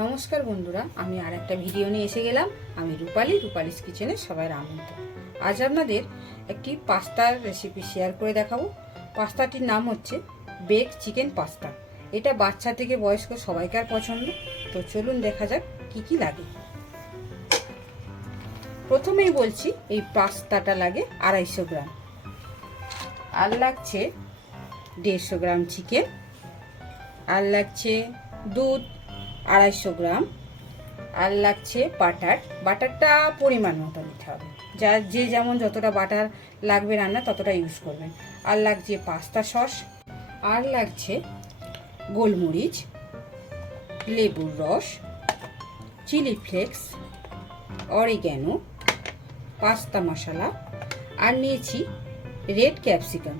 নমস্কার বন্ধুরা, আমি আর একটা ভিডিও নিয়ে এসে গেলাম। আমি রূপালিস কিচেনে সবাই আমন্ত্রণ। আজ আপনাদের একটি পাস্তার রেসিপি শেয়ার করে দেখাবো। পাস্তাটির নাম হচ্ছে বেক চিকেন পাস্তা। এটা বাচ্চা থেকে বয়স্ক সবাইকার পছন্দ। তো চলুন দেখা যাক কি কি লাগে। প্রথমেই বলছি, এই পাস্তাটা লাগে 250 গ্রাম, আর লাগছে 150 গ্রাম চিকেন, আর লাগছে দুধ 250 গ্রাম, আর লাগছে বাটারটা পরিমাণ মতো নিতে হবে, যে যেমন যতটা বাটার লাগবে রান্না ততটা ইউজ করবেন। আর লাগছে পাস্তা সস, আর লাগছে গোলমরিচ, লেবুর রস, চিলি ফ্লেক্স, অরিগ্যানো, পাস্তা মশলা, আর নিয়েছি রেড ক্যাপসিকাম।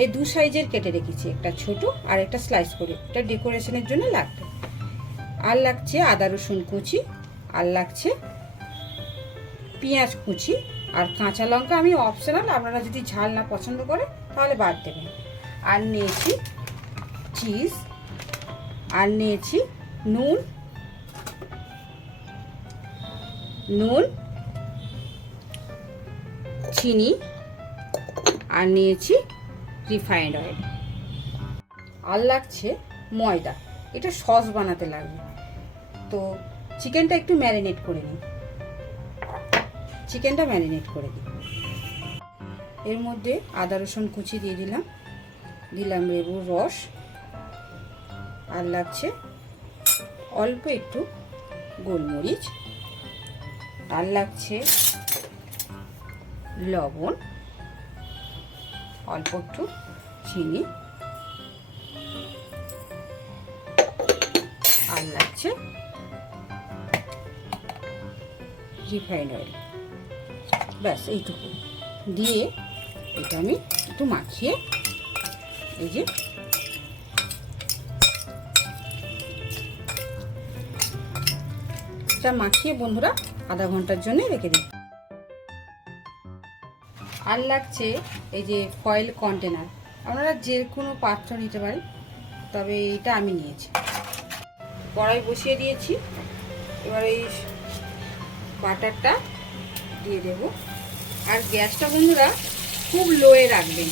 এই 2 সাইজের কেটে রেখেছি, একটা ছোট আর একটা স্লাইস করে, এটা ডেকোরেশনের জন্য লাগবে। আর লাগছে আদা রসুন কুচি, আর লাগছে পেঁয়াজ কুচি, আর কাঁচা লঙ্কা আমি অপশনাল, আপনারা যদি ঝাল না পছন্দ করে তাহলে বাদ দেবেন। আর নিয়েছি চিজ, আর নিয়েছি নুন, চিনি, আর নিয়েছি রিফাইন্ড অয়েল, আর লাগছে ময়দা। এটা সস বানাতে লাগবে। তো চিকেনটা একটু ম্যারিনেট করে নিই। এর মধ্যে আদা রসুন কুচি দিয়ে দিলাম লেবুর রস, আর লাগছে অল্প একটু গোলমরিচ, আর লাগছে লবণ, অল্প একটু চিনি, আর লাগছে রিফাইন্ড অয়েল। ব্যাস এইটুকু দিয়ে এটা আমি একটু মাখিয়ে, এই যে এটা মাখিয়ে বন্ধুরা আধা ঘন্টার জন্য রেখে দিই। আর লাগছে এই যে ফয়েল কন্টেনার, আপনারা যে কোনো পাত্র নিতে পারেন, তবে এটা আমি নিয়েছি। কড়াই বসিয়ে দিয়েছি, এবার এই বাটারটা দিয়ে দেব। আর গ্যাসটা বন্ধুরা খুব লোয়ে রাখবেন।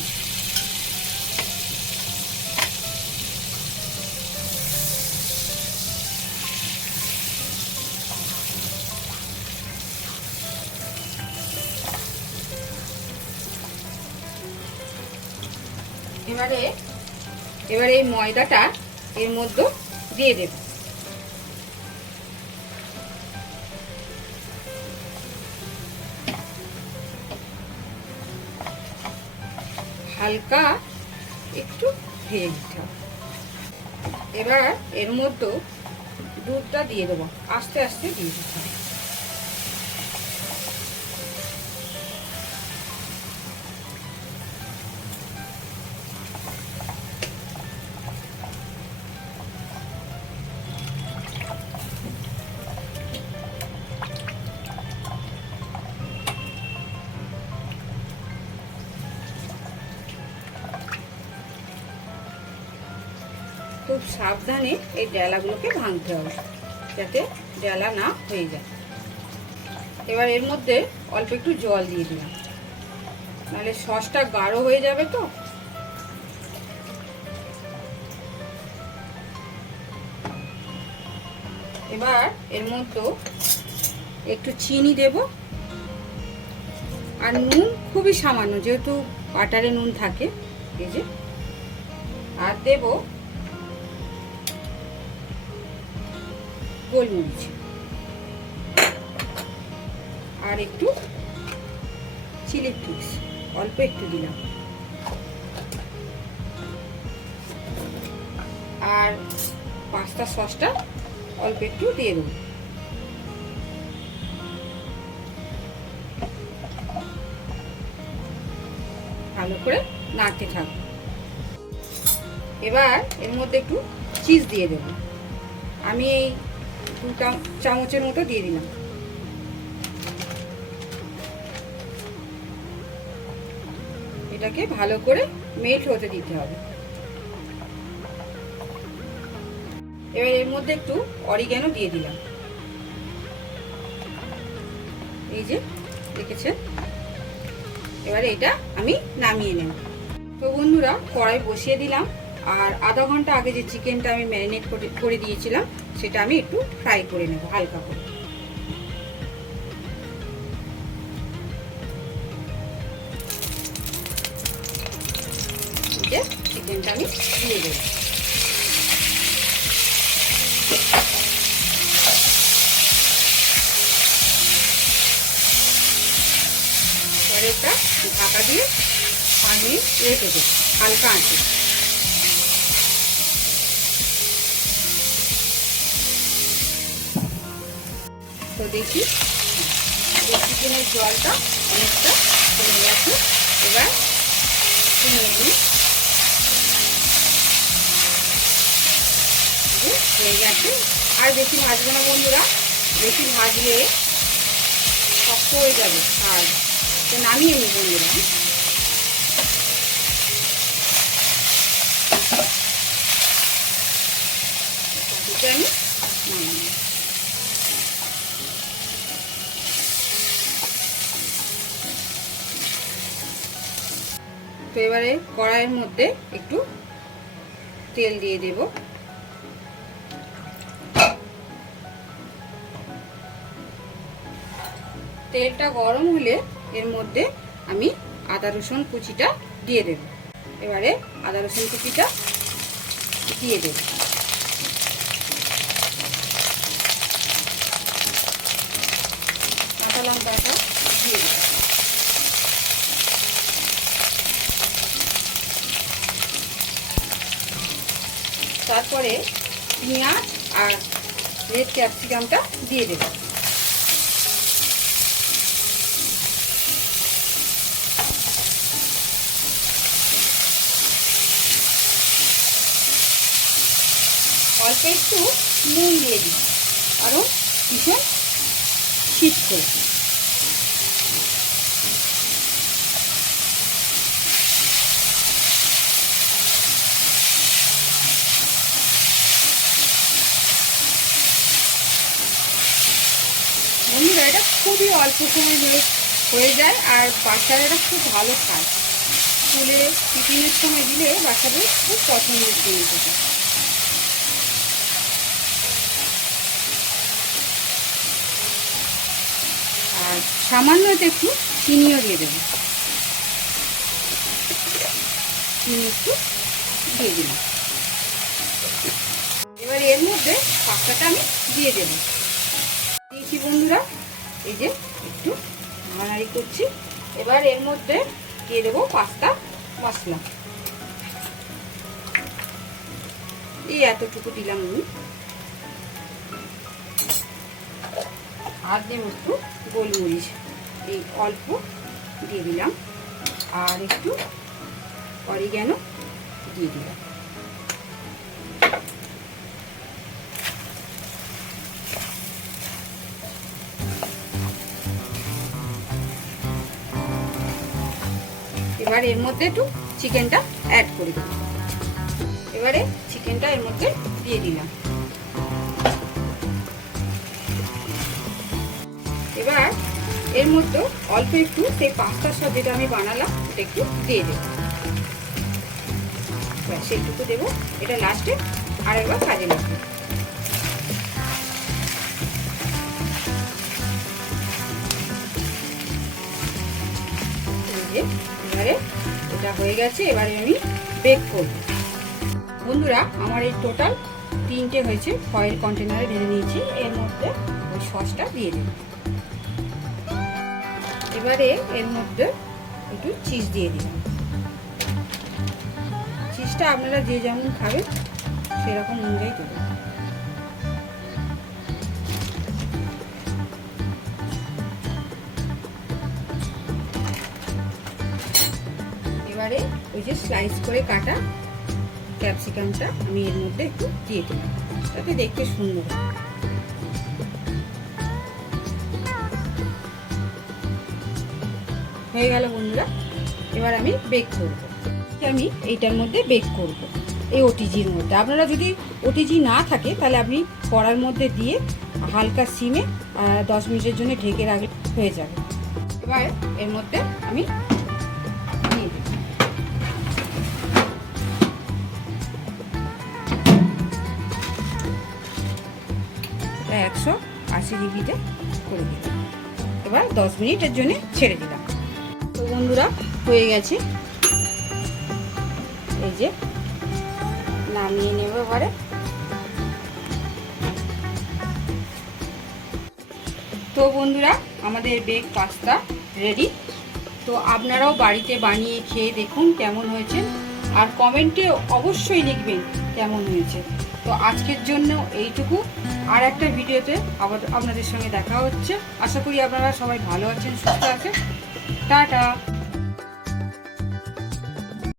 এবারে এই ময়দাটা এর মধ্যে দিয়ে দেব। হালকা একটু ভেজে নিতে হবে। এবার এর মধ্যে দুধটা দিয়ে দেবো, আস্তে আস্তে দিয়ে দিতে হবে। খুব সাবধানে এই ডালাগুলোকে ভাঙতে হবে, যাতে ডালা না হয়ে যায়। এবার এর মধ্যে অল্প একটু জল দিয়ে দিলাম, নাহলে সসটা গাঢ় হয়ে যাবে। তো এবার এর মধ্যে একটু চিনি দেব, আর নুন খুবই সামান্য, যেহেতু বাটারে নুন থাকে, এই যে। আর দেব গোলমরিচ, আর একটু চিলি ফ্লেক্স অল্প একটু দিলাম, আর পাস্তা সসটা অল্প একটু দিয়ে দেবো। ভালো করে নাড়তে থাকবো। এবার এর মধ্যে একটু চিজ দিয়ে দেবো। আমি এই 2 চামচের মতো দিয়ে দিলাম। এটাকে ভালো করে মেল্ট হতে দিতে হবে। এবার এর মধ্যে একটু অরিগ্যানো দিয়ে দিলাম, এই যে দেখেছেন। এবারে এটা আমি নামিয়ে নেব। তো বন্ধুরা, কড়াই বসিয়ে দিলাম, আর আধা ঘন্টা আগে যে চিকেনটা আমি ম্যারিনেট করে দিয়েছিলাম সেটা আমি একটু ফ্রাই করে নেব হালকা করে। চিকেনটা আমি দিয়ে দেব। এবারে এটা ঢাকা দিয়ে 5 মিনিট রেখে দেব হালকা আঁচে। তো দেখি চিকেনের জলটা অনেকটা কমে গেছে। এবার হয়ে গেছে। আর বেশি ভাজবো না বন্ধুরা, বেশি ভাজলে শক্ত হয়ে যাবে। আর তো নামিয়ে নিই বন্ধুরা। আমি নামিয়ে। তো এবারে কড়াইয়ের মধ্যে একটু তেল দিয়ে দেব। তেলটা গরম হলে এর মধ্যে আমি আদা রসুন কুচিটা দিয়ে দেব। এবারে আদা রসুন কুচিটা দিয়ে দেব। কাঁচা লঙ্কাটা দিয়ে দেব। তারপরে পেঁয়াজ আর রেড ক্যাপসিকামটা দিয়ে দেব। অল্প একটু নুন দিয়ে দিই, কারণ ভীষণ শীত করে। বন্ধুরা, এটা খুবই অল্প সময় হয়ে যায়, আর বাচ্চারা এটা খুব ভালো খায়। স্কুলে টিফিনের সময় দিলে বাচ্চাদের খুব পছন্দের জিনিস এটা। আর সামান্য একটু চিনিও দিয়ে দেবো। চিনি একটু দিয়ে দিলাম। এবার এর মধ্যে পাস্তাটা আমি দিয়ে দেবো। দিয়েছি বন্ধুরা, এই যে একটু নাড়ানাড়ি করছি। এবার এর মধ্যে দিয়ে দেবো পাস্তা মশলা। এই এতটুকু দিলাম আমি। আর দেবো একটু গোলমরিচ, এই অল্প দিয়ে দিলাম। আর একটু অরিগ্যানো দিয়ে দিলাম। এবার এর মধ্যে একটু চিকেনটা অ্যাড করে দিলাম। এবারে চিকেনটা এর মধ্যে দিয়ে দিলাম। এবার এর মধ্যে অল্প একটু সেই পাস্তার সস যেটা আমি বানালাম এটা একটু দিয়ে দেবো। সেইটুকু দেবো। এটা লাস্টে আরেকবার কাজে লাগবে। এবারে এটা হয়ে গেছে। এবারে আমি বেক করব। বন্ধুরা, আমার এই টোটাল 3টে হয়েছে। ফয়েল কন্টেনারে ঢেলে নিয়েছি। এর মধ্যে ওই সসটা দিয়ে দেব। এবারে এর মধ্যে একটু চিজ দিয়ে দিলাম। চিজটা আপনারা যে যেমন খাবেন সেরকম অনুযায়ী দেবেন। এবারে ওই যে স্লাইস করে কাটা ক্যাপসিকামটা আমি এর মধ্যে একটু দিয়ে দিলাম, তাতে দেখতে সুন্দর। হয়ে গেল বন্ধুরা এবার আমি বেক করব। আমি এইটার মধ্যে বেক করব, এই ওটিজির মধ্যে। আপনারা যদি ওটিজি না থাকে তাহলে আপনি কড়ার মধ্যে দিয়ে হালকা সিমে 10 মিনিটের জন্য ঢেকে রাখলে হয়ে যাবে। এবার এর মধ্যে আমি দিয়ে দেব। 180 ডিগ্রিতে করে দিলাম। এবার 10 মিনিটের জন্য ছেড়ে দিলাম। তো বন্ধুরা হয়ে গেছে, এই যে নামিয়ে নেব এবারে। তো বন্ধুরা আমাদের বেক পাস্তা রেডি। তো আপনারাও বাড়িতে বানিয়ে খেয়ে দেখুন কেমন হয়েছে, আর কমেন্টে অবশ্যই লিখবেন কেমন হয়েছে। তো আজকের জন্য এইটুকু, আর একটা ভিডিওতে আবার আপনাদের সঙ্গে দেখা হচ্ছে। আশা করি আপনারা সবাই ভালো আছেন, সুস্থ আছেন। টাটা।